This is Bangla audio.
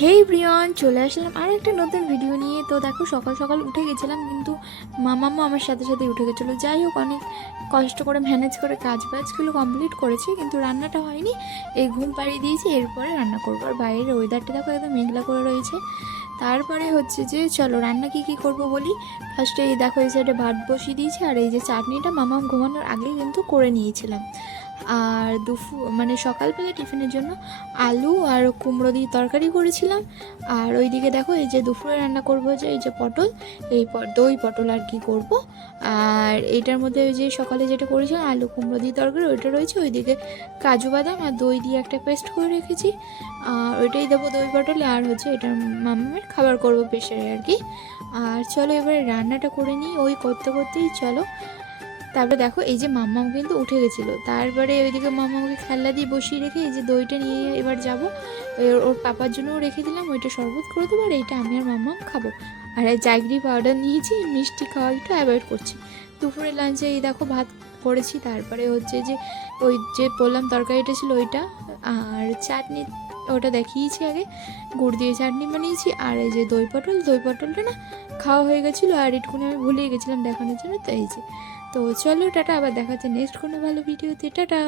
হেই ব্রিয়ন, চলে আসলাম আর একটা নতুন ভিডিও নিয়ে। তো দেখো, সকাল সকাল উঠে গেছিলাম, কিন্তু মামাম্মা আমার সাথে সাথে উঠে গেছিলো। যাই হোক, অনেক কষ্ট করে ম্যানেজ করে কাজ বাজগুলো কমপ্লিট করেছি, কিন্তু রান্নাটা হয়নি। এই ঘুম পাড়িয়ে দিয়েছি, এরপরে রান্না করবো। আর বাইরের ওয়েদারটা দেখো, একদম মেঘলা করে রয়েছে। তারপরে হচ্ছে যে চলো রান্না কী করবো বলি। ফার্স্টে এই দেখো, এই সাইডে ভাত বসিয়ে দিয়েছি, আর এই যে চাটনিটা মামাম ঘুমানোর আগেই কিন্তু করে নিয়েছিলাম। আর মানে সকালবেলা টিফিনের জন্য আলু আর কুমড়ো দিয়ে তরকারি করেছিলাম। আর ওইদিকে দেখো, এই যে দুপুরে রান্না করবো যে এই যে পটল, এই দই পটল আর কি করব। আর এইটার মধ্যে ওই যে সকালে যেটা করেছিলাম আলু কুমড়ো দিয়ে তরকারি, ওইটা রয়েছে। ওইদিকে কাজু বাদাম আর দই দিয়ে একটা পেস্ট করে রেখেছি। আর ওইটাই দেবো দই পটলে। আর হচ্ছে এটার মামামের খাবার করবো প্রেশারে আর কি। আর চলো এবারে রান্নাটা করে নিই। ওই করতে করতেই চলো। তারপরে দেখো, এই যে মাম্মাম কিন্তু উঠে গেছিলো। তারপরে ওইদিকে মাম্মামকে খেলনা দিয়ে বসিয়ে রেখে এই যে দইটা নিয়ে এবার যাবো। ওর পাপার জন্যও রেখে দিলাম, ওইটা শরবত করে দেবো। আর এইটা আমি আর মাম্মাম খাবো। আর এই জাগরি পাউডার নিয়েছি, মিষ্টি খাওয়া একটু অ্যাভয়েড করছি। দুপুরে লাঞ্চে এই দেখো ভাত করেছি। তারপরে হচ্ছে যে ওই যে বললাম তরকারিটা ছিল ওইটা, আর চাটনি ওটা দেখিয়েছি আগে, গুড় দিয়ে চাটনি বানিয়েছি। আর এই যে দই পটলটা না খাওয়া হয়ে গেছিলো, আর একটুখানি আমি ভুলেই গেছিলাম দেখানোর জন্য। তো এই যে, তো চলো টাটা, আবার দেখাচ্ছে নেক্সট কোনো ভালো ভিডিওতে। টাটা।